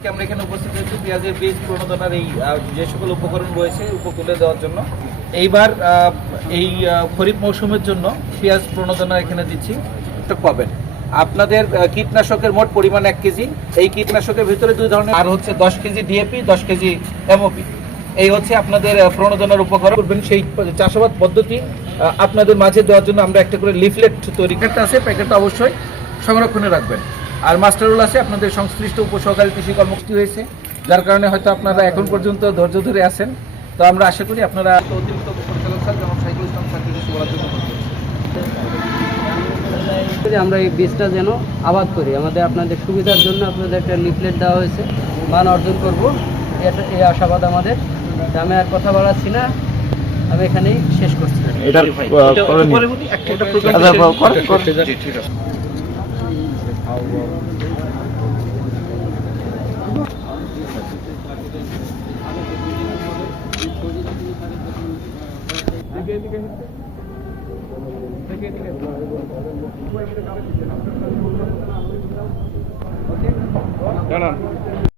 আজকে আমরা এখানে উপস্থিত হয়েছি পেঁয়াজের বীজ প্রণোদনার এই যে সকল উপকরণ রয়েছে তুলে দেওয়ার জন্য। এইবার এই খরিফ মৌসুমের জন্য পেঁয়াজ প্রণোদনা এখানে দিচ্ছি। পাবেন আপনাদের কীটনাশকের মোট পরিমাণ 1 কেজি। এই কীটনাশকের ভিতরে 2 ধরনের, আর হচ্ছে 10 কেজি ডিএপি, 10 কেজি এমওপি। এই হচ্ছে আপনাদের প্রণোদনার উপকরণ করবেন। সেই চাষাবাদ পদ্ধতি আপনাদের মাঝে দেওয়ার জন্য আমরা একটা করে লিফলেট তৈরি করতে আছে। প্যাকেটটা অবশ্যই সংরক্ষণে রাখবেন। আর মাস্টার রোল আছে, আপনাদের সংশ্লিষ্ট উপসহকারী কৃষি কর্মসূচি হয়েছে, যার কারণে হয়তো আপনারা এখন পর্যন্ত ধৈর্য ধরে আছেন। তো আমরা আশা করি আপনারা অতিরিক্ত পরিচালক স্যার যেমন সাইকুল ইসলাম স্যারকে কিছু বলার জন্য আমরা এই বীজটা যেন আবাদ করি, আপনাদের সুবিধার জন্য আপনাদের একটা লিফলেট দেওয়া হয়েছে। মান অর্জন করব, এই আশাবাদ আমাদের। আমি আর কথা বাড়াচ্ছি না, আমি এখানেই শেষ করছি। ওকে।